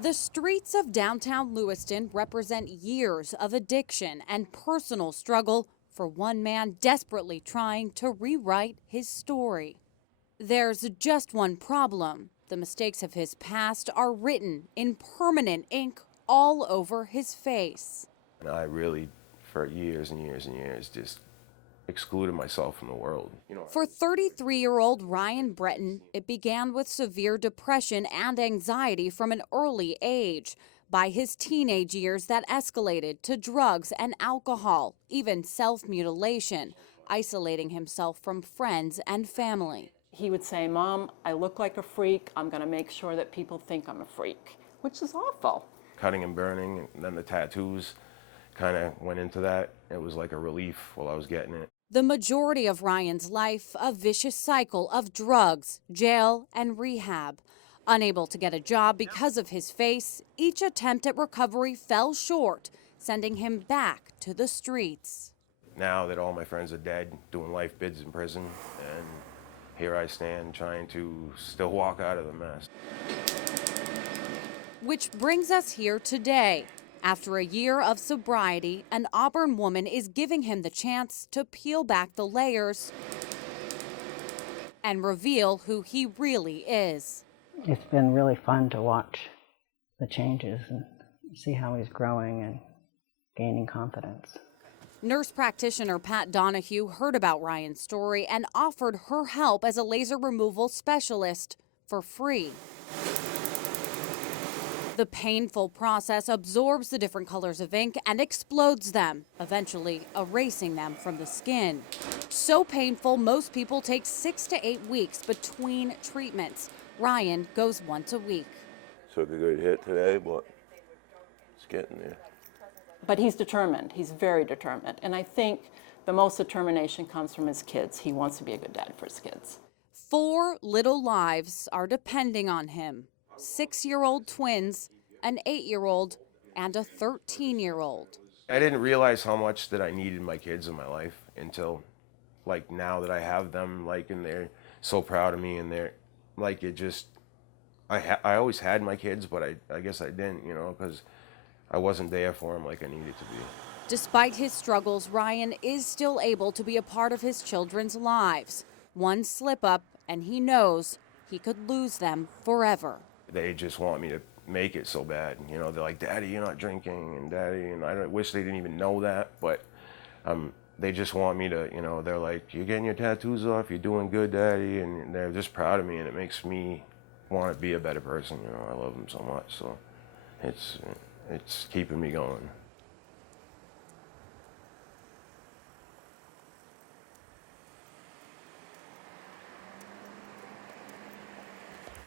The streets of downtown Lewiston represent years of addiction and personal struggle for one man desperately trying to rewrite his story. There's just one problem. The mistakes of his past are written in permanent ink all over his face. And I really, for years and years and years, just excluded myself from the world. For 33-year-old Ryan Breton, it began with severe depression and anxiety from an early age. By his teenage years, that escalated to drugs and alcohol, even self-mutilation, isolating himself from friends and family. He would say, "Mom, I look like a freak. I'm going to make sure that people think I'm a freak," which is awful. Cutting and burning, and then the tattoos kind of went into that. It was like a relief while I was getting it. The majority of Ryan's life, a vicious cycle of drugs, jail, and rehab. Unable to get a job because of his face, each attempt at recovery fell short, sending him back to the streets. Now that all my friends are dead, doing life bids in prison, and here I stand trying to still walk out of the mess. Which brings us here today. After a year of sobriety, an Auburn woman is giving him the chance to peel back the layers and reveal who he really is. It's been really fun to watch the changes and see how he's growing and gaining confidence. Nurse practitioner Pat Donahue heard about Ryan's story and offered her help as a laser removal specialist for free. The painful process absorbs the different colors of ink and explodes them, eventually erasing them from the skin. So painful, most people take 6 to 8 weeks between treatments. Ryan goes once a week. Took a good hit today, but it's getting there. But he's determined. He's very determined. And I think the most determination comes from his kids. He wants to be a good dad for his kids. 4 little lives are depending on him. 6-year-old twins, an 8-year-old, and a 13-year-old. I didn't realize how much that I needed my kids in my life until, like, now that I have them, like, and they're so proud of me, and they're, like, it just, I always had my kids, but I guess I didn't, because I wasn't there for them like I needed to be. Despite his struggles, Ryan is still able to be a part of his children's lives. One slip up, and he knows he could lose them forever. They just want me to make it so bad. They're like, "Daddy, you're not drinking," and "Daddy," and I wish they didn't even know that, but they just want me to, they're like, "You're getting your tattoos off, you're doing good, Daddy," and they're just proud of me, and it makes me want to be a better person. I love them so much, so it's keeping me going.